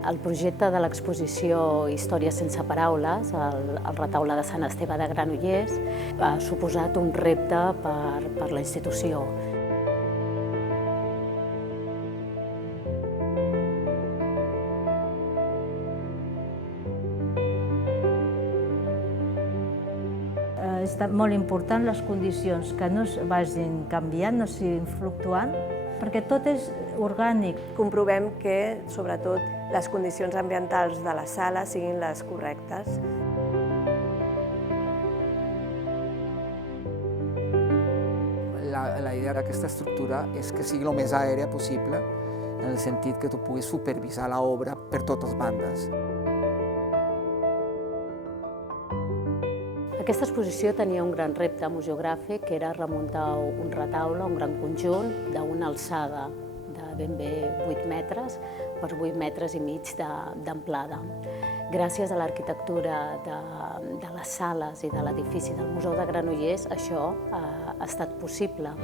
El projecte de l'exposició Històries sense paraules, el retaule de Sant Esteve de Granollers, ha suposat un repte per la institució. És molt important les condicions, que no es vagin canviant, no siguin fluctuant, perquè tot és orgànic. Comprovem que, sobretot, les condicions ambientals de la sala siguin les correctes. La idea d'aquesta estructura és que sigui el més aèria possible, en el sentit que tu puguis supervisar l'obra per totes bandes. Aquesta exposició tenia un gran repte museogràfic, que era remuntar un retaule, un gran conjunt, d'una alçada de ben bé 8 metres per 8 metres i mig d'amplada. Gràcies a l'arquitectura de les sales i de l'edifici del Museu de Granollers, això ha estat possible.